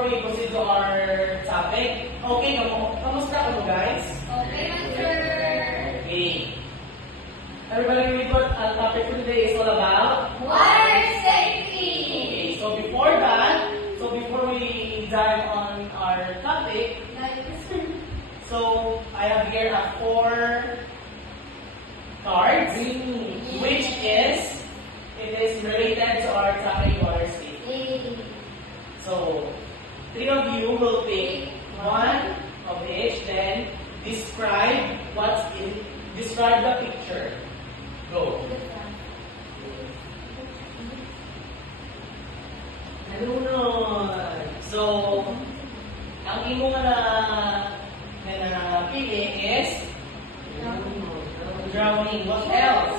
before we proceed to our topic, okay, kamusta mo guys? Okay, sir. Okay. Everybody read what our topic for today is all about? Water safety. Okay, so before we dive on our topic, so I have here 4 cards, which it is related to our topic water safety. So 3 of you will pick one of each, then describe the picture. Go. So, ang imo nga na pili is drowning. What else?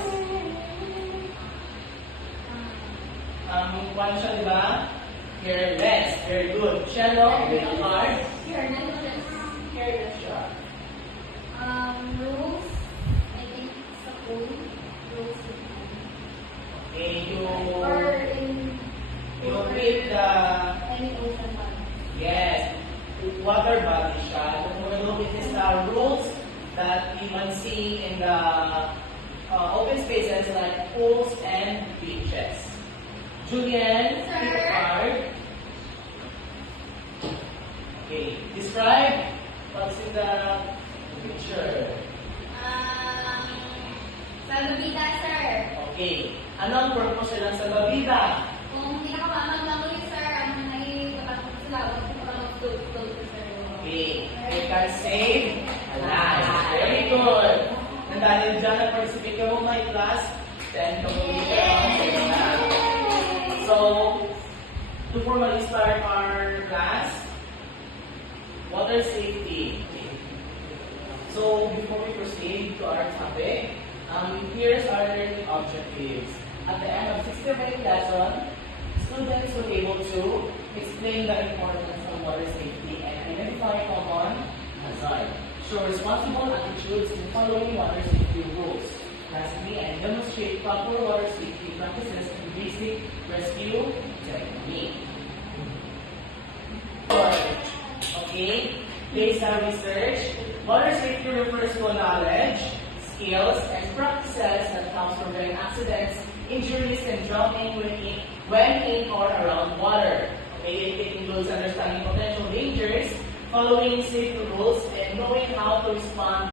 One siya, di ba? Careless. Very good. Shallow, with a card. Careless siya. Rules. I think sa pool. Rules. Okay, Or in you read the any ocean body. yes, water body siya. Kung look, it is the rules that you can see in the open spaces like pools and beaches. Julian, Sir. pick a card. Okay, describe what's in the picture. Salubida, sir. Okay, anong purpose lang sa babida? Kung hindi na kamamang langoy, sir, ang nagpapatakot sila, huwag ko pa mag-float, sir. Okay, you can save lives. Very good. And dahil dyan nag-participate ka mo my class, then complete ka lang. So, to formally start our class, water safety. So, before we proceed to our topic, here's our learning objectives. At the end of 60-minute lesson, students will be able to explain the importance of water safety and identify common hazards. Show responsible attitudes in following water safety rules. Lastly, and demonstrate proper water safety practices and basic rescue technique. Okay, based on research, water safety refers to knowledge, skills, and practices that help prevent accidents, injuries, and drowning when in or around water. Okay, it includes understanding potential dangers, following safety rules, and knowing how to respond